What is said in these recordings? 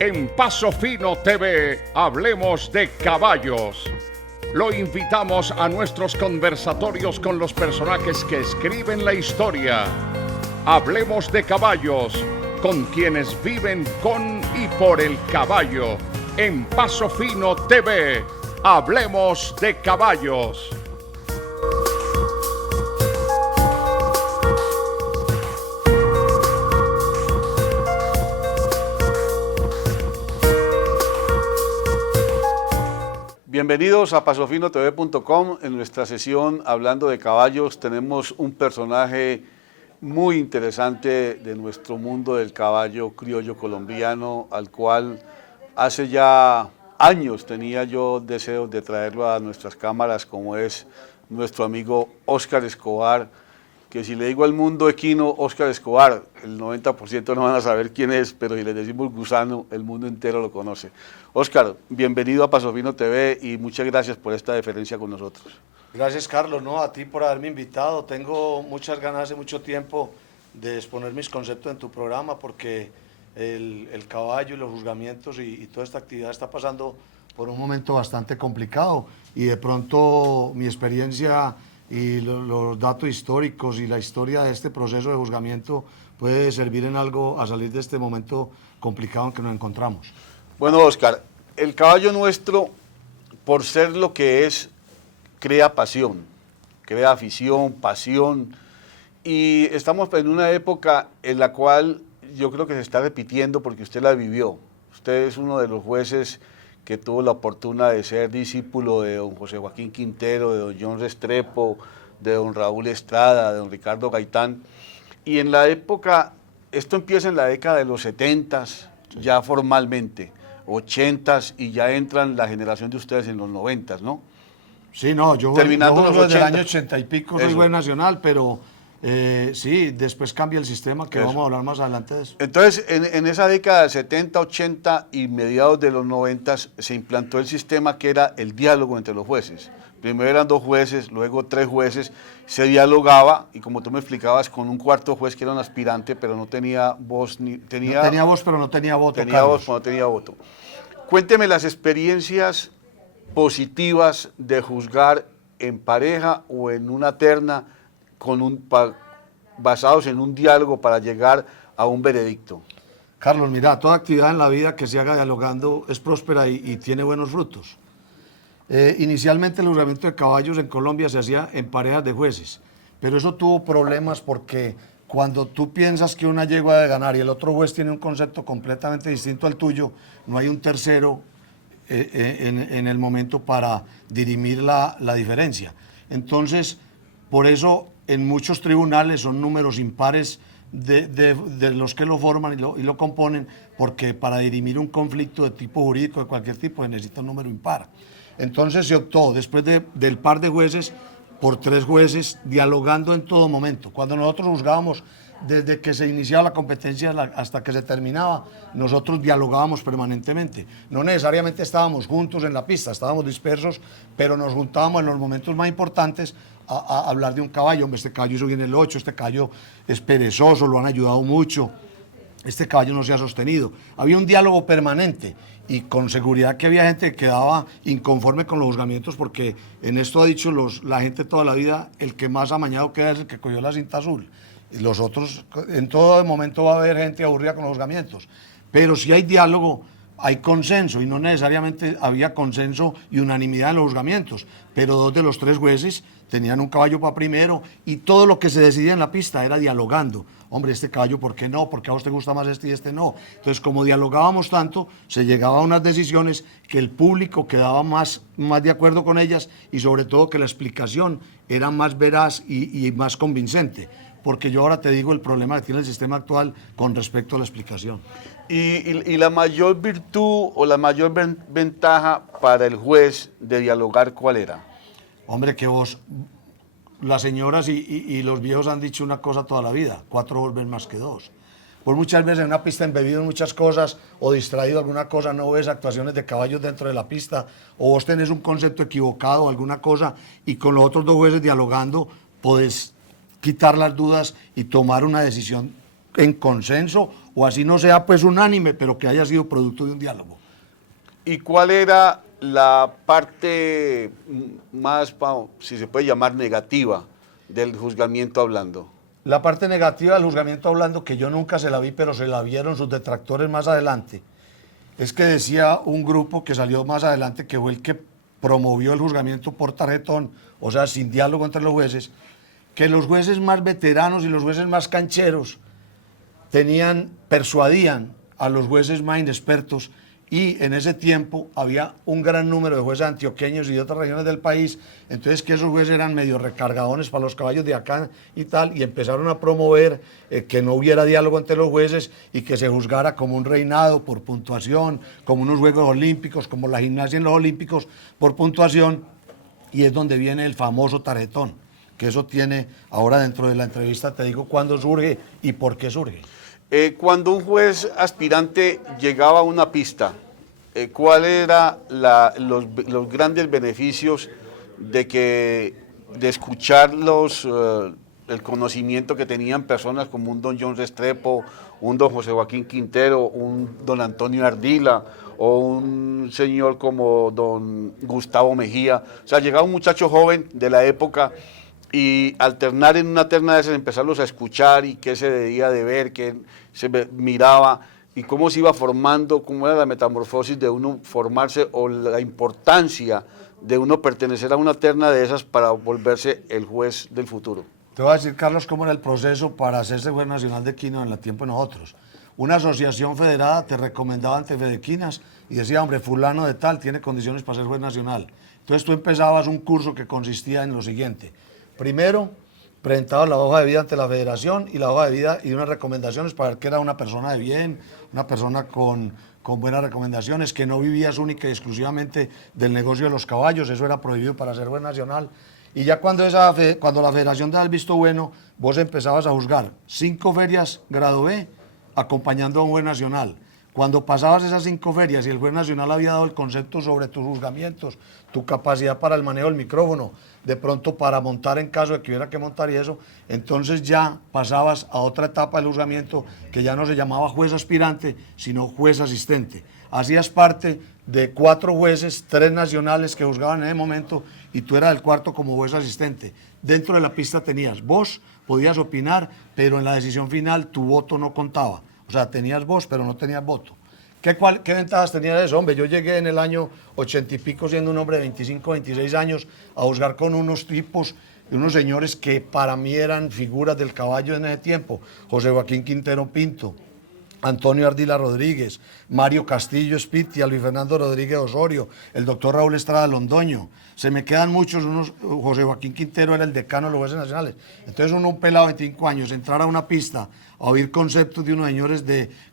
En Paso Fino TV, hablemos de caballos. Lo invitamos a nuestros conversatorios con los personajes que escriben la historia. Hablemos de caballos, con quienes viven con y por el caballo. En Paso Fino TV, hablemos de caballos. Bienvenidos a pasofinotv.com. En nuestra sesión hablando de caballos tenemos un personaje muy interesante de nuestro mundo del caballo criollo colombiano, al cual hace ya años tenía yo deseos de traerlo a nuestras cámaras, como es nuestro amigo Óscar Escobar, que si le digo al mundo equino Óscar Escobar, el 90% no van a saber quién es, pero si les decimos gusano, el mundo entero lo conoce. Óscar, bienvenido a Paso Fino TV y muchas gracias por esta deferencia con nosotros. Gracias, Carlos, no, a ti por haberme invitado. Tengo muchas ganas hace mucho tiempo de exponer mis conceptos en tu programa, porque el caballo y los juzgamientos y toda esta actividad está pasando por un momento bastante complicado, y de pronto mi experiencia y los datos históricos y la historia de este proceso de juzgamiento puede servir en algo a salir de este momento complicado en que nos encontramos. Bueno, Óscar, el caballo nuestro, por ser lo que es, crea pasión, crea afición, pasión, y estamos en una época en la cual yo creo que se está repitiendo porque usted la vivió. Usted es uno de los jueces que tuvo la oportunidad de ser discípulo de don José Joaquín Quintero, de don John Restrepo, de don Raúl Estrada, de don Ricardo Gaitán, y en la época, esto empieza en la década de los 70s, ya formalmente, 80s, y ya entran la generación de ustedes en los 90s, ¿no? Sí, no, yo terminando los 80, desde el año 80 y pico soy juez nacional, pero sí, después cambia el sistema, que vamos a hablar más adelante de eso. Entonces, en esa década de 70, 80 y mediados de los 90 se implantó el sistema que era el diálogo entre los jueces. Primero eran 2 jueces, luego 3 jueces, se dialogaba, y como tú me explicabas, con un cuarto juez que era un aspirante, pero no tenía voz, no tenía voz, pero no tenía voto. Tenía voz, pero no tenía voto. Cuénteme las experiencias positivas de juzgar en pareja o en una terna basados en un diálogo para llegar a un veredicto. Carlos, mira, toda actividad en la vida que se haga dialogando es próspera y tiene buenos frutos. Inicialmente el juzgamiento de caballos en Colombia se hacía en parejas de jueces, pero eso tuvo problemas porque cuando tú piensas que una yegua debe ganar y el otro juez tiene un concepto completamente distinto al tuyo, no hay un tercero en el momento para dirimir la diferencia. Entonces, por eso en muchos tribunales son números impares de los que lo forman y lo componen, porque para dirimir un conflicto de tipo jurídico, de cualquier tipo, se necesita un número impar. Entonces se optó, después del par de jueces, por 3 jueces dialogando en todo momento. Cuando nosotros juzgábamos, desde que se iniciaba la competencia hasta que se terminaba, nosotros dialogábamos permanentemente. No necesariamente estábamos juntos en la pista, estábamos dispersos, pero nos juntábamos en los momentos más importantes a hablar de un caballo. Hombre, este caballo hizo bien el 8, este caballo es perezoso, lo han ayudado mucho, este caballo no se ha sostenido. Había un diálogo permanente, y con seguridad que había gente que quedaba inconforme con los juzgamientos, porque en esto ha dicho la gente toda la vida, el que más amañado queda es el que cogió la cinta azul. Y los otros, en todo momento va a haber gente aburrida con los juzgamientos. Pero si hay diálogo, hay consenso, y no necesariamente había consenso y unanimidad en los juzgamientos, pero 2 de los 3 jueces tenían un caballo para primero, y todo lo que se decidía en la pista era dialogando. Hombre, este caballo, ¿por qué no? ¿Por qué a vos te gusta más este y este no? Entonces, como dialogábamos tanto, se llegaba a unas decisiones que el público quedaba más de acuerdo con ellas, y sobre todo que la explicación era más veraz y más convincente. Porque yo ahora te digo el problema que tiene el sistema actual con respecto a la explicación. Y la mayor virtud o la mayor ventaja para el juez de dialogar, ¿cuál era? Hombre, que las señoras y los viejos han dicho una cosa toda la vida: 4 ojos ven más que 2. Pues muchas veces en una pista, embebido en muchas cosas o distraído de alguna cosa, no ves actuaciones de caballos dentro de la pista, o vos tenés un concepto equivocado o alguna cosa, y con los otros 2 jueces dialogando podés quitar las dudas y tomar una decisión en consenso, o así no sea pues unánime, pero que haya sido producto de un diálogo. ¿Y cuál era la parte más, si se puede llamar, negativa del juzgamiento hablando? La parte negativa del juzgamiento hablando, que yo nunca se la vi, pero se la vieron sus detractores más adelante, es que decía un grupo que salió más adelante, que fue el que promovió el juzgamiento por tarjetón, o sea, sin diálogo entre los jueces, que los jueces más veteranos y los jueces más cancheros persuadían a los jueces más inexpertos, y en ese tiempo había un gran número de jueces antioqueños y de otras regiones del país, entonces que esos jueces eran medio recargadones para los caballos de acá y tal, y empezaron a promover que no hubiera diálogo entre los jueces y que se juzgara como un reinado por puntuación, como unos Juegos Olímpicos, como la gimnasia en los Olímpicos por puntuación, y es donde viene el famoso tarjetón, que eso tiene, ahora dentro de la entrevista te digo cuándo surge y por qué surge. Cuando un juez aspirante llegaba a una pista, ¿cuáles eran los grandes beneficios de escuchar el conocimiento que tenían personas como un don John Restrepo, un don José Joaquín Quintero, un don Antonio Ardila o un señor como don Gustavo Mejía? O sea, llegaba un muchacho joven de la época y alternar en una terna de esas, empezarlos a escuchar y qué se debía de ver, qué se miraba y cómo se iba formando, cómo era la metamorfosis de uno formarse o la importancia de uno pertenecer a una terna de esas para volverse el juez del futuro. Te voy a decir, Carlos, cómo era el proceso para hacerse juez nacional de Quino en el tiempo de nosotros. Una asociación federada te recomendaba ante Fedequinas y decía, hombre, fulano de tal tiene condiciones para ser juez nacional. Entonces tú empezabas un curso que consistía en lo siguiente. Primero, presentabas la hoja de vida ante la federación y la hoja de vida y unas recomendaciones para ver que era una persona de bien, una persona con buenas recomendaciones, que no vivías única y exclusivamente del negocio de los caballos, eso era prohibido para ser juez nacional. Y ya cuando la federación te da el visto bueno, vos empezabas a juzgar 5 ferias grado B acompañando a un juez nacional. Cuando pasabas esas 5 ferias y el juez nacional había dado el concepto sobre tus juzgamientos, tu capacidad para el manejo del micrófono, de pronto para montar en caso de que hubiera que montar y eso, entonces ya pasabas a otra etapa del juzgamiento que ya no se llamaba juez aspirante, sino juez asistente. Hacías parte de 4 jueces, 3 nacionales que juzgaban en ese momento y tú eras el cuarto como juez asistente. Dentro de la pista tenías voz, podías opinar, pero en la decisión final tu voto no contaba. O sea, tenías voz, pero no tenías voto. ¿Qué ventajas tenía eso? Hombre, yo llegué en el año 80 y pico, siendo un hombre de 25, 26 años, a juzgar con unos tipos, unos señores que para mí eran figuras del caballo en ese tiempo. José Joaquín Quintero Pinto, Antonio Ardila Rodríguez, Mario Castillo Spitia, Luis Fernando Rodríguez Osorio, el doctor Raúl Estrada Londoño. Se me quedan muchos, José Joaquín Quintero era el decano de los jueces nacionales. Entonces un pelado de 25 años, entrar a una pista, a oír conceptos de unos señores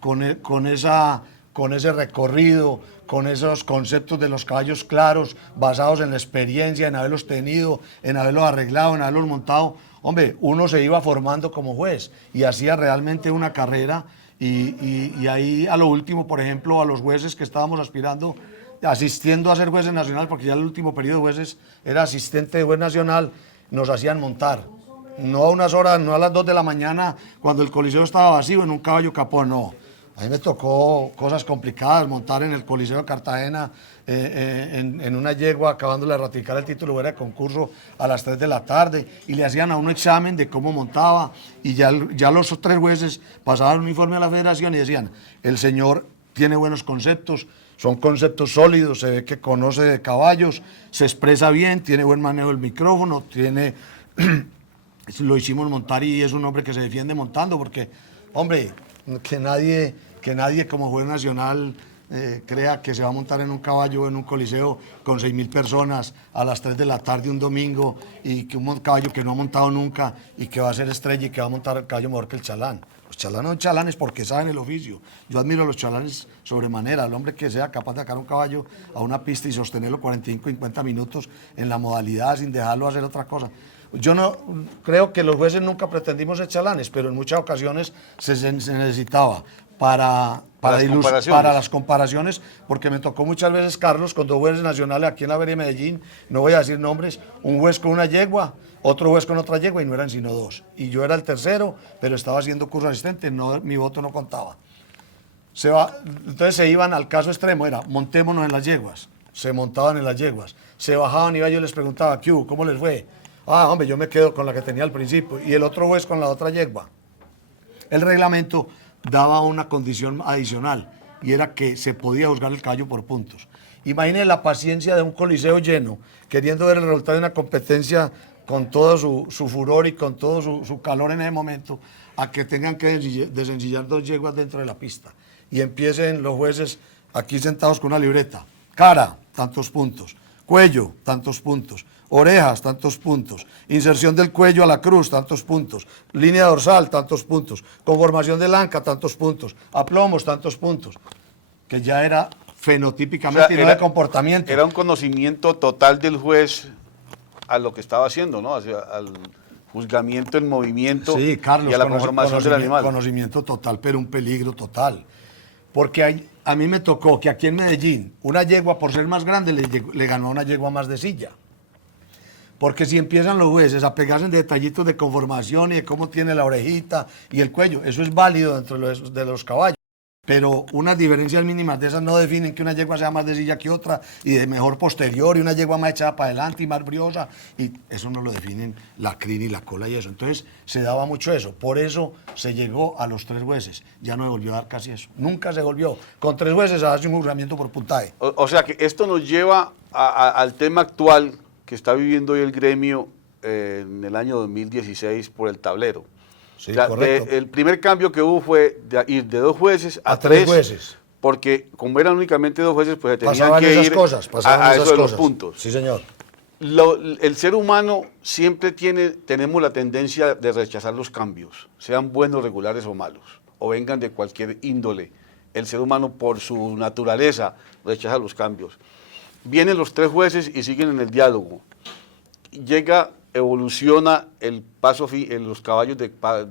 con ese recorrido, con esos conceptos de los caballos claros, basados en la experiencia, en haberlos tenido, en haberlos arreglado, en haberlos montado. Hombre, uno se iba formando como juez y hacía realmente una carrera y ahí a lo último, por ejemplo, a los jueces que estábamos aspirando, asistiendo a ser jueces nacional, porque ya el último periodo de jueces era asistente de juez nacional, nos hacían montar. No a unas horas, no a las 2 de la mañana, cuando el coliseo estaba vacío en un caballo capó, no. A mí me tocó cosas complicadas, montar en el Coliseo de Cartagena en una yegua, acabándole de ratificar el título de concurso a las 3 de la tarde, y le hacían a uno examen de cómo montaba, y ya los 3 jueces pasaban un informe a la federación y decían, el señor tiene buenos conceptos, son conceptos sólidos, se ve que conoce de caballos, se expresa bien, tiene buen manejo del micrófono, lo hicimos montar y es un hombre que se defiende montando, porque, hombre, que nadie como juez nacional crea que se va a montar en un caballo en un coliseo con 6.000 personas a las 3 de la tarde un domingo, y que un caballo que no ha montado nunca y que va a ser estrella y que va a montar el caballo mejor que el chalán. Los chalanes son chalanes porque saben el oficio. Yo admiro a los chalanes sobremanera, el hombre que sea capaz de sacar un caballo a una pista y sostenerlo 45, 50 minutos en la modalidad sin dejarlo hacer otra cosa. Yo no creo que los jueces nunca pretendimos ser chalanes, pero en muchas ocasiones se necesitaba para las comparaciones, porque me tocó muchas veces, Carlos, con 2 jueces nacionales aquí en la Feria de Medellín, no voy a decir nombres, un juez con una yegua otro juez con otra yegua y no eran sino dos. Y yo era el tercero, pero estaba haciendo curso asistente, no, mi voto no contaba. Entonces se iban al caso extremo, era montémonos en las yeguas. Se montaban en las yeguas, se bajaban, iba yo les preguntaba, ¿qué hubo? ¿Cómo les fue? Ah, hombre, yo me quedo con la que tenía al principio y el otro juez con la otra yegua. El reglamento daba una condición adicional y era que se podía juzgar el caballo por puntos. Imagine la paciencia de un coliseo lleno, queriendo ver el resultado de una competencia con todo su furor y con todo su calor en ese momento, a que tengan que desencillar dos yeguas dentro de la pista. Y empiecen los jueces aquí sentados con una libreta. Cara, tantos puntos. Cuello, tantos puntos. Orejas, tantos puntos. Inserción del cuello a la cruz, tantos puntos. Línea dorsal, tantos puntos. Conformación del anca, tantos puntos. Aplomos, tantos puntos. Que ya era fenotípicamente, O sea, y no de comportamiento. Era un conocimiento total del juez a lo que estaba haciendo, ¿no? Al juzgamiento en movimiento, Sí, Carlos, y a la conformación del animal. Conocimiento total, pero un peligro total. Porque a mí me tocó que aquí en Medellín, una yegua, por ser más grande, le ganó a una yegua más de silla. Porque si empiezan los jueces a pegarse en detallitos de conformación y de cómo tiene la orejita y el cuello, eso es válido dentro de los caballos. Pero unas diferencias mínimas de esas no definen que una yegua sea más de silla que otra y de mejor posterior y una yegua más echada para adelante y más briosa. Y eso no lo definen la crin y la cola y eso. Entonces se daba mucho eso. Por eso se llegó a los 3 jueces. Ya no se volvió a dar casi eso. Nunca se volvió. Con 3 jueces se hace un juzgamiento por puntaje. O sea que esto nos lleva al tema actual que está viviendo hoy el gremio en el año 2016 por el tablero. Sí, O sea, correcto. el primer cambio que hubo fue de ir de 2 jueces a 3 3 jueces. porque como eran únicamente 2 jueces, pues se tenían Pasaban que esas ir cosas, pasaban a esas eso de cosas. los puntos. Sí, señor. El ser humano siempre tenemos la tendencia de rechazar los cambios, sean buenos, regulares o malos, o vengan de cualquier índole. El ser humano, por su naturaleza, rechaza los cambios. Vienen los 3 jueces y siguen en el diálogo. Evoluciona el paso, los caballos de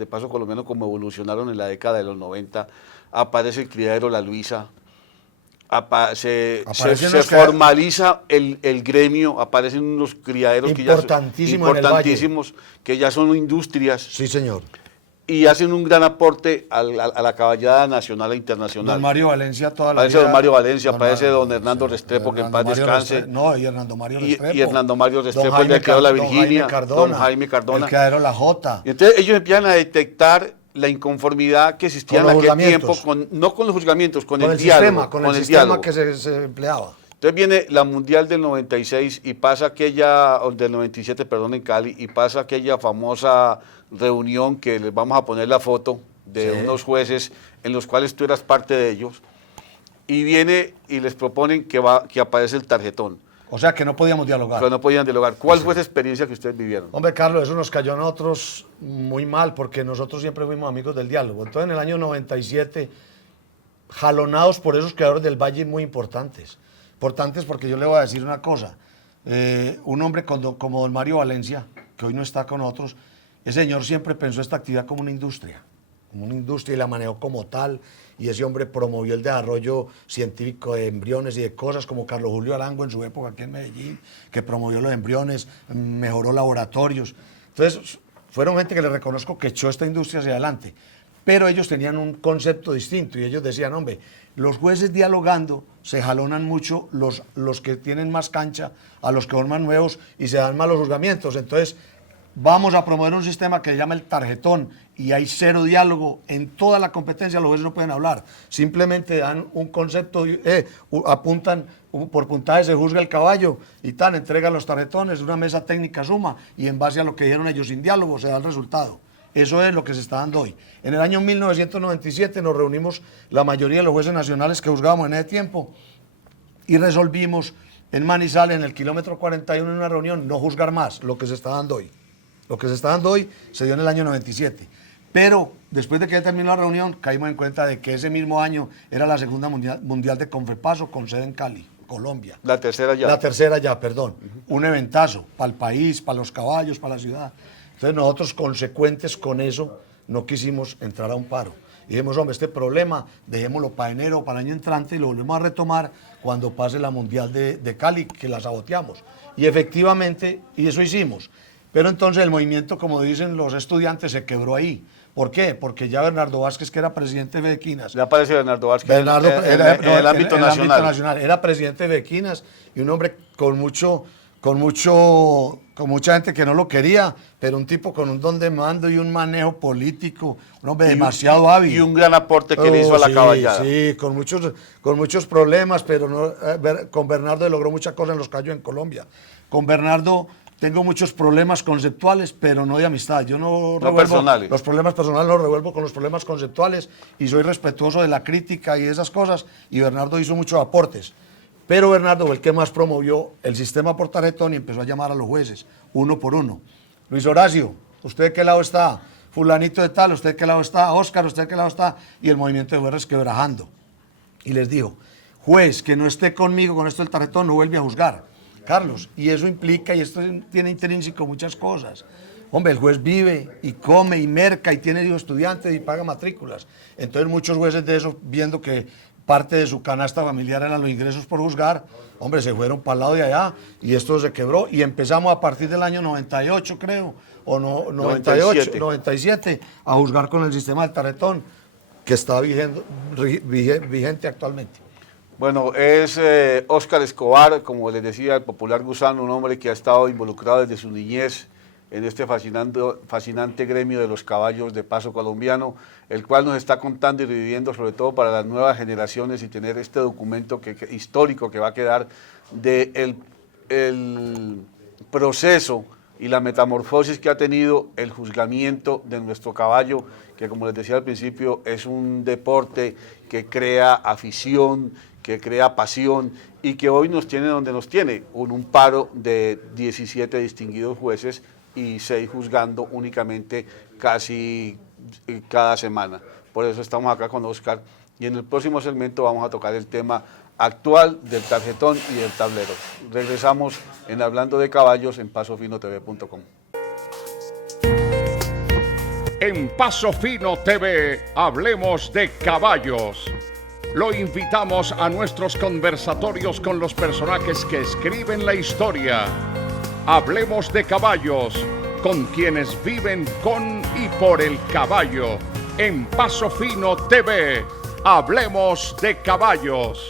paso colombiano como evolucionaron en la década de los 90. Aparece el criadero La Luisa. Se formaliza el gremio, aparecen unos criaderos importantísimos que ya son industrias. Sí, señor. Y hacen un gran aporte a la caballada nacional e internacional. Don Mario Valencia toda la Aparece vida. don Mario Valencia, aparece don Hernando Restrepo, que en paz Mario descanse. No, y Hernando Mario Restrepo. Y Hernando Mario Restrepo, el del criadero La Virginia, don Jaime Cardona. El criadero La Jota. Y entonces ellos empiezan a detectar la inconformidad que existía en aquel tiempo, no con los juzgamientos, con el diálogo. Con el sistema que se empleaba. Entonces viene la Mundial del 96 y pasa del 97, perdón, en Cali, y pasa aquella famosa reunión que les vamos a poner la foto de unos jueces en los cuales tú eras parte de ellos, y viene y les proponen que aparece el tarjetón. O sea que no podíamos dialogar. Pero no podían dialogar. ¿Cuál fue esa experiencia que ustedes vivieron? Hombre, Carlos, eso nos cayó a nosotros muy mal porque nosotros siempre fuimos amigos del diálogo. Entonces en el año 97, jalonados por esos creadores del Valle muy importantes. Importantes porque yo le voy a decir una cosa. Un hombre como don Mario Valencia, que hoy no está con nosotros, ese señor siempre pensó esta actividad como una industria y la manejó como tal, y ese hombre promovió el desarrollo científico de embriones y de cosas como Carlos Julio Arango en su época aquí en Medellín, que promovió los embriones, mejoró laboratorios. Entonces, fueron gente que le reconozco que echó esta industria hacia adelante, pero ellos tenían un concepto distinto y ellos decían, hombre, los jueces dialogando se jalonan mucho los que tienen más cancha a los que son más nuevos y se dan malos juzgamientos. Entonces, vamos a promover un sistema que se llama el tarjetón y hay 0 diálogo en toda la competencia, los jueces no pueden hablar, simplemente dan un concepto, apuntan por puntaje, se juzga el caballo y tal, entregan los tarjetones, una mesa técnica suma y en base a lo que dijeron ellos sin diálogo se da el resultado. Eso es lo que se está dando hoy. En el año 1997 nos reunimos la mayoría de los jueces nacionales que juzgábamos en ese tiempo y resolvimos en Manizales, en el kilómetro 41, en una reunión, no juzgar más lo que se está dando hoy. Lo que se está dando hoy se dio en el año 97. Pero después de que terminó la reunión, caímos en cuenta de que ese mismo año era la segunda mundial de Confepaso con sede en Cali, Colombia. La tercera ya. La tercera ya, perdón. Un eventazo para el país, para los caballos, para la ciudad. Entonces nosotros, consecuentes con eso, no quisimos entrar a un paro. Y dijimos, hombre, este problema dejémoslo para enero, para el año entrante y lo volvemos a retomar cuando pase la mundial de Cali, que la saboteamos. Y efectivamente, y eso hicimos. Pero entonces el movimiento, como dicen los estudiantes, se quebró ahí. ¿Por qué? Porque ya Bernardo Vázquez, que era presidente de Bequinas. Ya aparece Bernardo Vázquez Bernardo, en el ámbito nacional. Era presidente de Bequinas y un hombre con mucha gente que no lo quería, pero un tipo con un don de mando y un manejo político, un hombre demasiado hábil. Y un gran aporte que le hizo a la caballada. Sí, con muchos problemas, pero con Bernardo logró muchas cosas en los caballos en Colombia. Con Bernardo tengo muchos problemas conceptuales, pero no de amistad. Yo no revuelvo personales. los problemas personales, los revuelvo con los problemas conceptuales y soy respetuoso de la crítica y de esas cosas. Y Bernardo hizo muchos aportes. Pero Bernardo fue el que más promovió el sistema por tarjetón y empezó a llamar a los jueces, uno por uno. Luis Horacio, ¿usted de qué lado está? Fulanito de tal, ¿usted de qué lado está? Óscar, ¿usted de qué lado está? Y el movimiento de jueces quebrajando. Y les dijo, juez, que no esté conmigo con esto del tarjetón, no vuelve a juzgar. Carlos, y eso implica, y esto tiene intrínseco muchas cosas. Hombre, el juez vive y come y merca y tiene hijos estudiantes y paga matrículas. Entonces muchos jueces de eso, viendo que parte de su canasta familiar eran los ingresos por juzgar, hombre, se fueron para el lado de allá y esto se quebró y empezamos a partir del año 98, creo, o no, 98, 97, a juzgar con el sistema del tarjetón que está vigente actualmente. Bueno, es Óscar Escobar, como les decía, el popular Gusano, un hombre que ha estado involucrado desde su niñez en este fascinante gremio de los caballos de paso colombiano, el cual nos está contando y reviviendo, sobre todo para las nuevas generaciones, y tener este documento histórico que va a quedar del el proceso y la metamorfosis que ha tenido el juzgamiento de nuestro caballo, que como les decía al principio, es un deporte que crea afición, que crea pasión y que hoy nos tiene donde nos tiene, con un paro de 17 distinguidos jueces y 6 juzgando únicamente casi cada semana. Por eso estamos acá con Óscar y en el próximo segmento vamos a tocar el tema actual del tarjetón y del tablero. Regresamos en Hablando de Caballos en PasoFinoTV.com. En Paso Fino TV, hablemos de caballos. Lo invitamos a nuestros conversatorios con los personajes que escriben la historia. Hablemos de caballos, con quienes viven con y por el caballo. En Paso Fino TV, hablemos de caballos.